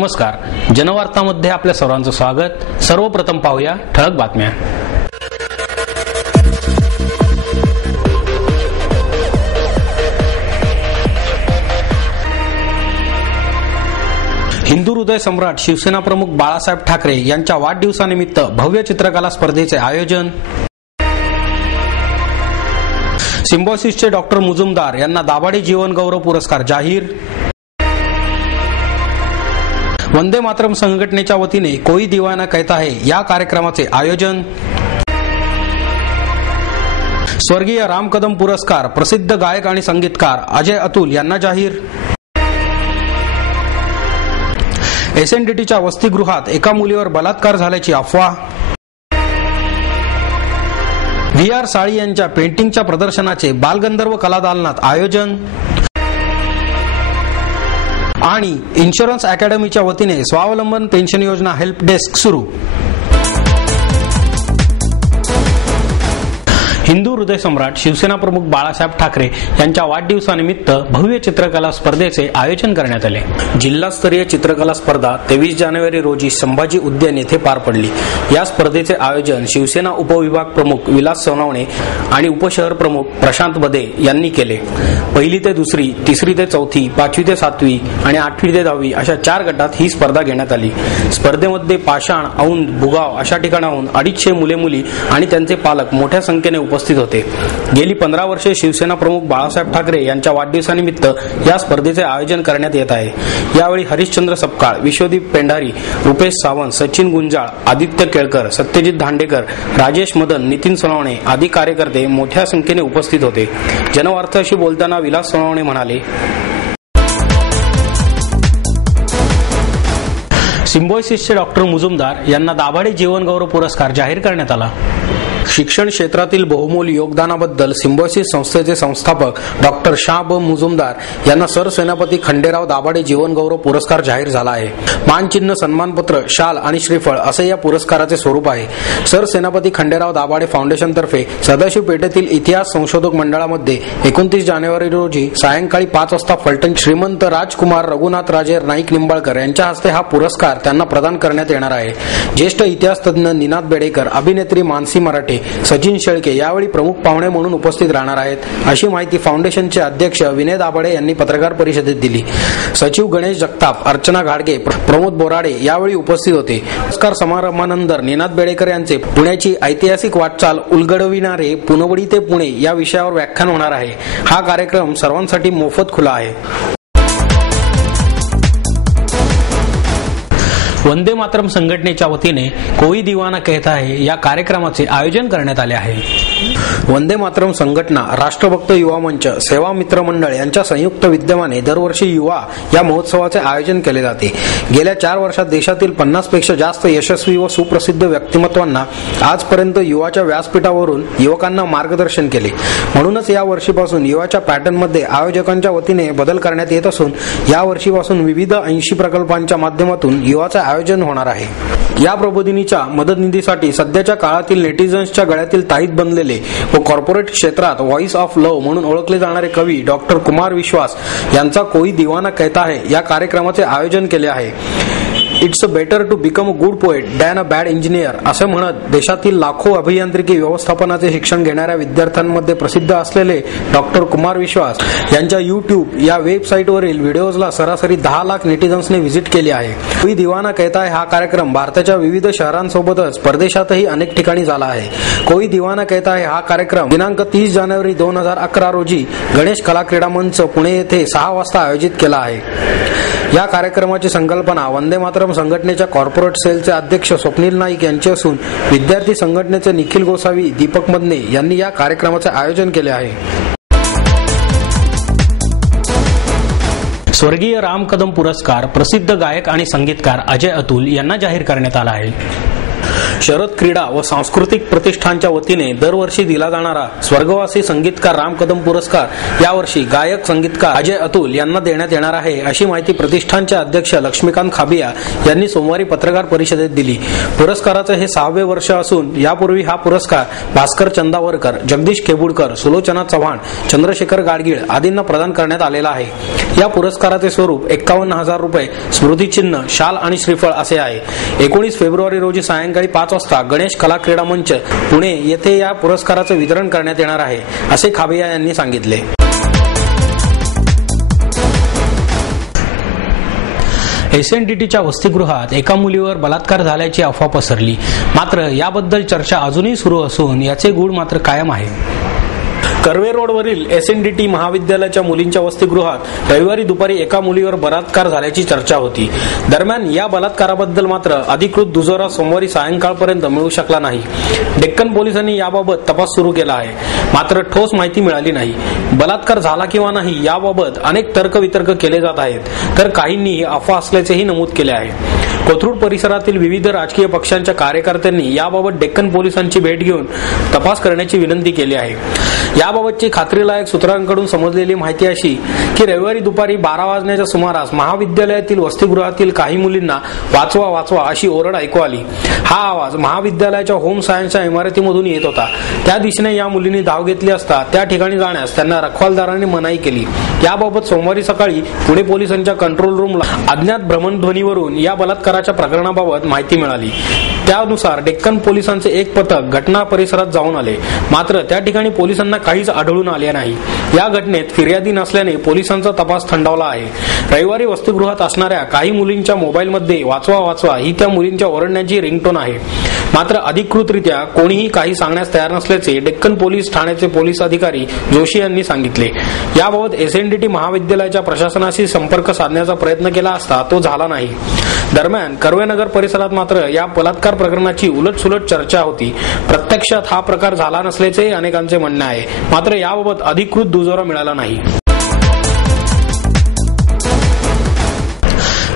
नमस्कार, जनवार्तामध्ये आपल्या सर्वांचं स्वागत। सर्वप्रथम पाहूया ठळक बातम्या। हिंदू हृदय सम्राट शिवसेना प्रमुख बाळासाहेब ठाकरे यांच्या वाढदिवसानिमित्त भव्य चित्रकला स्पर्धेचे आयोजन। सिम्बॉयसिसचे डॉक्टर मुजुमदार यांना दाभाडे जीवन गौरव पुरस्कार जाहीर। वंदे मातरम संघटनेच्या वतीने कोई दीवाना कहता है या कार्यक्रमाचे आयोजन। स्वर्गीय राम कदम पुरस्कार प्रसिद्ध गायक आणि संगीतकार अजय अतुल यांना जाहीर। एसएनडीटीच्या वसतिगृहात एका मुलीवर बलात्कार झाल्याची अफवा। व्ही.आर. साळी यांच्या पेंटिंगच्या प्रदर्शनाचे बालगंधर्व कलादालनात आयोजन। आणि इन्शुरन्स अकॅडमीच्या वतीने स्वावलंबन पेन्शन योजना हेल्प डेस्क सुरू। हिंदू हृदय सम्राट शिवसेना प्रमुख बाळासाहेब ठाकरे यांच्या वाढदिवसानिमित्त भव्य चित्रकला स्पर्धेचे आयोजन करण्यात आले। जिल्हास्तरीय चित्रकला स्पर्धा 23 जानेवारी रोजी संभाजी उद्यान येथे पार पडली। या स्पर्धेचे आयोजन शिवसेना उपविभाग प्रमुख विलास सोनवणे आणि उपशहर प्रमुख प्रशांत बदे यांनी केले। पहिली ते दुसरी, तिसरी ते चौथी, 5वी ते 7वी आणि 8वी ते 10वी अशा 4 गटात ही स्पर्धा घेण्यात आली। स्पर्धेमध्ये पाषाण, औंध, भुगाव अशा ठिकाणाहून 250 मुले मुली आणि त्यांचे पालक मोठ्या संख्येने उपस्थित होते। गेली 15 वर्षे शिवसेना प्रमुख बाळासाहेब ठाकरे यांच्या वाढदिवसानिमित्त या स्पर्धेचे आयोजन करण्यात येत आहे। यावेळी हरिश्चंद्र सपकाळ, विश्वदीप पेंढारी, रुपेश सावंत, सचिन गुंजाळ, आदित्य केळकर, सत्यजित धांडेकर, राजेश मदन, नितीन सोनवणे आदी कार्यकर्ते मोठ्या संख्येने उपस्थित होते। जनवार्ताशी बोलताना विलास सोनवणे म्हणाले, सिम्बॉयसिसचे डॉक्टर मुजुमदार यांना दाभाडे जीवन गौरव पुरस्कार जाहीर करण्यात आला। शिक्षण क्षेत्रातील बहुमोल योगदानाबद्दल सिम्बॉयसिस संस्थेचे संस्थापक डॉक्टर शा ब मुजुमदार यांना सरसेनापती खंडेराव दाभाडे जीवन गौरव पुरस्कार जाहीर झाला आहे। मानचिन्ह, सन्मानपत्र, शाल आणि श्रीफळ असे या पुरस्काराचे स्वरूप आहे। सरसेनापती खंडेराव दाभाडे फाउंडेशन तर्फे सदाशिव पेठेतील इतिहास संशोधक मंडळामध्ये 29 जानेवारी रोजी सायंकाळी 5 वाजता फलटण श्रीमंत राजकुमार रघुनाथ राजे नाईक निंबाळकर यांच्या हस्ते हा पुरस्कार त्यांना प्रदान करण्यात येणार आहे। ज्येष्ठ इतिहास तज्ञ निनाद बेडेकर, अभिनेत्री मानसी मराठे, सचिन शेळके यावेळी प्रमुख पाहुणे म्हणून उपस्थित राहणार आहेत, अशी माहिती फाउंडेशनचे अध्यक्ष विनय दाभाडे यांनी पत्रकार परिषदेत दिली। सचिव गणेश जगताप, अर्चना घाडगे, प्रमोद बोराडे यावेळी उपस्थित होते। पुरस्कार समारंभानंतर निनाद बेडेकर यांचे पुण्याची ऐतिहासिक वाटचाल उलगडविणारे पुनवडी ते पुणे या विषयावर व्याख्यान होणार आहे। हा कार्यक्रम सर्वांसाठी मोफत खुला आहे। वंदे मातरम संघटनेच्या वतीने कोई दीवाना कहता है या कार्यक्रमाचे आयोजन करण्यात आले आहे। वंदे मातरम संघटना, राष्ट्रभक्त युवा मंच, सेवा मित्र मंडळ यांच्या संयुक्त विद्यमाने दरवर्षी युवा या महोत्सवाचे आयोजन केले जाते। गेल्या 4 वर्षात देशातील 50 पेक्षा जास्त यशस्वी व सुप्रसिद्ध व्यक्तिमत्वांना आजपर्यंत युवाच्या व्यासपीठावरून युवकांना मार्गदर्शन केले। म्हणूनच या वर्षीपासून युवाच्या पॅटर्नमध्ये आयोजकांच्या वतीने बदल करण्यात येत असून या वर्षीपासून विविध 80 प्रकल्पांच्या माध्यमातून युवाचे आयोजन होणार आहे। या प्रबोधिनीच्या मदतनिधीसाठी सध्याच्या काळातील नेटिझन्सच्या गळ्यातील ताईत बनलेले व कॉर्पोरेट क्षेत्रात व्हॉइस ऑफ लव्ह म्हणून ओळखले जाणारे कवी डॉक्टर कुमार विश्वास यांचा कोई दीवाना कहता है या कार्यक्रमाचे आयोजन केले आहे। It's better to become a good poet than a bad engineer असे म्हणत देशातील लाखो अभियांत्रिकी व्यवस्थापनाचे शिक्षण घेणाऱ्या विद्यार्थ्यांमध्ये प्रसिद्ध असलेले डॉक्टर कुमार विश्वास यांच्या YouTube या वेबसाईटवरील व्हिडिओजला सरासरी 10 लाख नेटिझन्सने व्हिजिट केली आहे। कोई दीवाना कहता है हा कार्यक्रम भारताच्या विविध शहरांसोबतच परदेशातही अनेक ठिकाणी झाला आहे। कोई दीवाना कहता है हा कार्यक्रम दिनांक 30 जानेवारी 2011 रोजी गणेश कला क्रीडा मंच पुणे येथे 6 वाजता आयोजित केला आहे। या कार्यक्रमाची संकल्पना वंदे मातरम संघटनेच्या कॉर्पोरेट सेलचे अध्यक्ष स्वप्नील नाईक यांचे असून विद्यार्थी संघटनेचे निखिल गोसावी, दीपक मदने यांनी या कार्यक्रमाचे आयोजन केले आहे। स्वर्गीय राम कदम पुरस्कार प्रसिद्ध गायक आणि संगीतकार अजय अतुल यांना जाहीर करण्यात आला आहे। शरद क्रीडा व सांस्कृतिक प्रतिष्ठानच्या वतीने दरवर्षी दिला जाणारा स्वर्गवासी संगीतकार राम कदम पुरस्कार यावर्षी गायक संगीतकार अजय अतुल यांना देण्यात येणार आहे, अशी माहिती प्रतिष्ठानचे अध्यक्ष लक्ष्मीकांत खाबिया यांनी सोमवारी पत्रकार परिषदेत दिली। पुरस्काराचे हे 6वे वर्ष असून यापूर्वी हा पुरस्कार भास्कर चंदावरकर, जगदीश केबुडकर, सुलोचना चव्हाण, चंद्रशेखर गाडगीळ आदींना प्रदान करण्यात आलेला आहे। या पुरस्काराचे स्वरूप 51,000 रुपये, स्मृतिचिन्ह, शाल आणि श्रीफळ असे आहे. 19 फेब्रुवारी रोजी सायंकाळी 5 वाजता गणेश कला क्रीडा मंच पुणे येथे या पुरस्काराचे वितरण करण्यात येणार आहे, असे खाबिया यांनी सांगितले. SNDTच्या वसतिगृहात एका मुलीवर बलात्कार झाल्याची अफवा पसरली. मात्र याबद्दल चर्चा अजूनही सुरू असून याचे गूढ मात्र कायम आहे. कर्वे रोडवरील SNDT महाविद्यालयाच्या मुलींच्या वसतिगृहात रविवारी दुपारी एका मुलीवर बलात्कार झाल्याची चर्चा होती. दरम्यान या बलात्काराबद्दल मात्र अधिकृत दुजोरा सोमवारी सायंकाळपर्यंत मिळू शकला नाही. डेक्कन पोलिसांनी याबाबत तपास सुरू केला आहे. मात्र ठोस माहिती मिळाली नाही. बलात्कार झाला किंवा नाही याबाबत अनेक तर्कवितर्क केले जात आहेत, तर काहींनी अफवा असल्याचेही नमूद केले आहे. कोथरूड परिसरातील विविध राजकीय पक्षांच्या कार्यकर्त्यांनी याबाबत डेक्कन पोलिसांची भेट घेऊन तपास करण्याची विनंती केली आहे. याबाबतची खात्रीलायक सूत्रांकडून समजलेली माहिती अशी की रविवारी दुपारी 12 वाजण्याच्या सुमारास महाविद्यालयातील वसतिगृहातील काही मुलींना वाचवा वाचवा अशी ओरड ऐकू आली. हा आवाज महाविद्यालयाच्या होम सायन्सच्या इमारतीमधून येत होता. त्या दिशेने या मुलींनी धाव घेतली असता त्या ठिकाणी जाण्यास त्यांना रखवालदारांनी मनाई केली. याबाबत सोमवारी सकाळी पुणे पोलिसांच्या कंट्रोल रूमला अज्ञात भ्रमणध्वनीवरून या बलात्काराच्या प्रकरणाबाबत माहिती मिळाली. त्यानुसार डेक्कन पोलिसांचे एक पथक घटना परिसरात जाऊन आले. मात्र त्या ठिकाणी पोलिसांना काहीच आढळून आले नाही. या घटनेत फिर्यादी नसल्याने पोलिसांचा तपास थंडावला आहे. रविवारी वसतिगृहात असणाऱ्या काही मुलींच्या मोबाईलमध्ये वाचवा वाचवा ही त्या मुलींच्या ओरडण्याची रिंगटोन आहे. मात्र अधिकृतरित्या कोणीही काही सांगण्यास तयार नसल्याचे डेक्कन पोलीस ठाण्याचे पोलीस अधिकारी जोशी यांनी सांगितले. याबाबत SNDT महाविद्यालयाच्या प्रशासनाशी संपर्क साधण्याचा प्रयत्न केला असता तो झाला नाही. दरम्यान कर्वेनगर परिसरात मात्र या बलात्कार प्रकरणाची उलटसुलट चर्चा होती. प्रत्यक्षात हा प्रकार झाला नसल्याचे अनेकांचे म्हणणे आहे. मात्र याबाबत अधिकृत दुजोरा मिळाला नाही.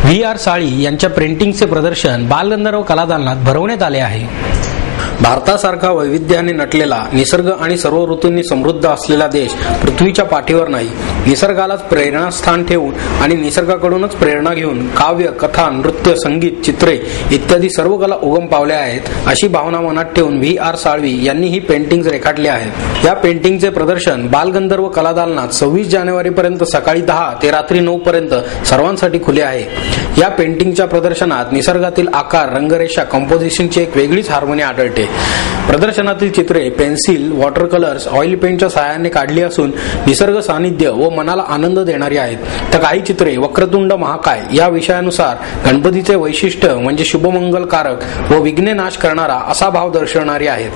VR साळी यांच्या प्रिंटिंगचे प्रदर्शन बालगंधर्व कलादालनात भरवण्यात आले आहे. भारतासारखा वैविध्याने नटलेला, निसर्ग आणि सर्व ऋतूंनी समृद्ध असलेला देश पृथ्वीच्या पाठीवर नाही. निसर्गालाच प्रेरणास्थान ठेवून आणि निसर्गाकडूनच प्रेरणा घेऊन काव्य, कथा, नृत्य, संगीत, चित्रे इत्यादी सर्व कला उगम पावल्या आहेत, अशी भावना मनात ठेवून VR साळवी यांनी ही पेंटिंग्ज रेखाटली आहेत. या पेंटिंगचे प्रदर्शन बालगंधर्व कलादालनात 26 जानेवारीपर्यंत सकाळी 10 ते रात्री 9 पर्यंत सर्वांसाठी खुले आहे. या पेंटिंगच्या प्रदर्शनात निसर्गातील आकार, रंगरेषा, कंपोजिशनची एक वेगळीच हार्मोनी आढळते. प्रदर्शनातील चित्रे पेन्सिल, वॉटर कलर्स, ऑइल पेंटच्या सहाय्याने काढली असून निसर्ग सानिध्य व मनाला आनंद देणारी आहेत. तर काही चित्रे वक्रतुंड महाकाय या विषयानुसार गणपतीचे वैशिष्ट्य म्हणजे शुभमंगलकारक व विघ्ने नाश करणारा असा भाव दर्शवणारी आहेत.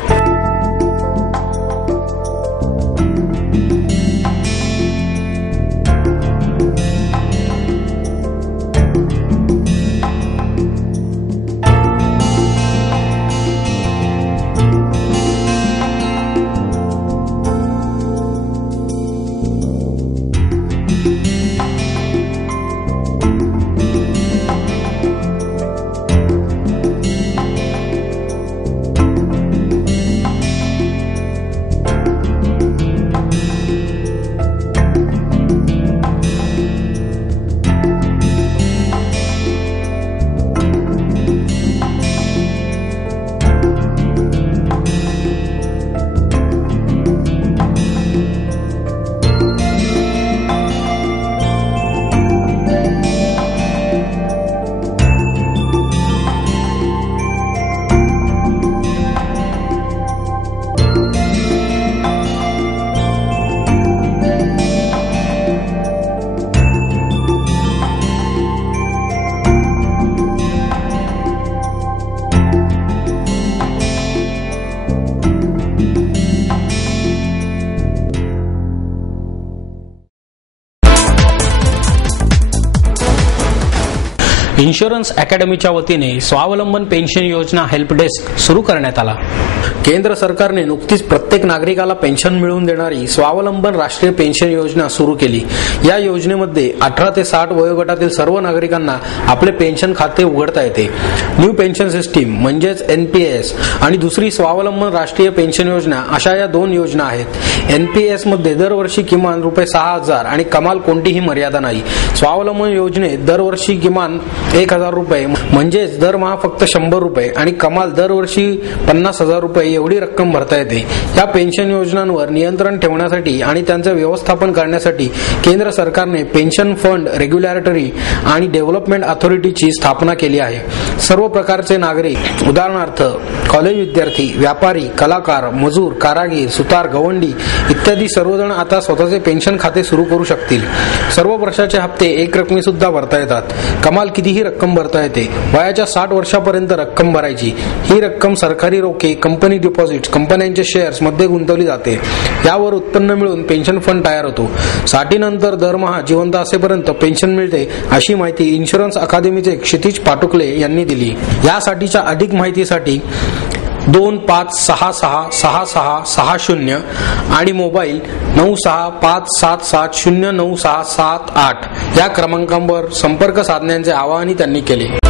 इन्शुरन्स अकॅडमीच्या वतीने स्वावलंबन पेन्शन योजना हेल्प डेस्क सुरू करण्यात आला. केंद्र सरकारने नुकतीच प्रत्येक नागरिकाला पेन्शन मिळवून देणारी स्वावलंबन राष्ट्रीय पेन्शन योजना सुरू केली. या योजनेमध्ये 18 ते 60 वयोगटातील सर्व नागरिकांना आपले पेन्शन खाते उघडता येते. न्यू पेन्शन सिस्टीम म्हणजेच NPS आणि दुसरी स्वावलंबन राष्ट्रीय पेन्शन योजना अशा या दोन योजना आहेत. NPS मध्ये दरवर्षी किमान ₹6,000 आणि कमाल कोणतीही मर्यादा नाही. स्वावलंबन योजनेत दरवर्षी किमान 1,000 रुपये म्हणजेच दरमहा फक्त 100 रुपये आणि कमाल दरवर्षी 50,000 रुपये एवढी रक्कम भरता येते. या पेन्शन योजनांवर नियंत्रण ठेवण्यासाठी आणि त्यांचे व्यवस्थापन करण्यासाठी केंद्र सरकारने पेन्शन फंड रेग्युलेटरी आणि डेव्हलपमेंट अथॉरिटीची स्थापना केली आहे. सर्व प्रकारचे नागरिक उदाहरणार्थ कॉलेज विद्यार्थी, व्यापारी, कलाकार, मजूर, कारागीर, सुतार, गवंडी इत्यादी सर्वजण आता स्वतःचे पेन्शन खाते सुरू करू शकतील. सर्व वर्षाचे हप्ते एकरकमी सुद्धा भरता येतात. कमाल कितीही रक्कम भरता येते. वयाच्या 60 वर्षापर्यंत रक्कम भरायची. ही रक्कम सरकारी रोखे, कंपनी डिपॉझिट, कंपन्यांचे शेअर्स मध्ये गुंतवली जाते. यावर उत्पन्न मिळून पेन्शन फंड तयार होतो. 60 नंतर दरमहा जिवंत असेपर्यंत पेन्शन मिळते अशी माहिती इन्शुरन्स अकादमीचे क्षितिज पाटुकले यांनी दिली. यासाठीच्या अधिक माहितीसाठी 25666660 आणि मोबाईल 9657709678 या क्रमांकावर संपर्क साधण्याचे आवाहन त्यांनी केले.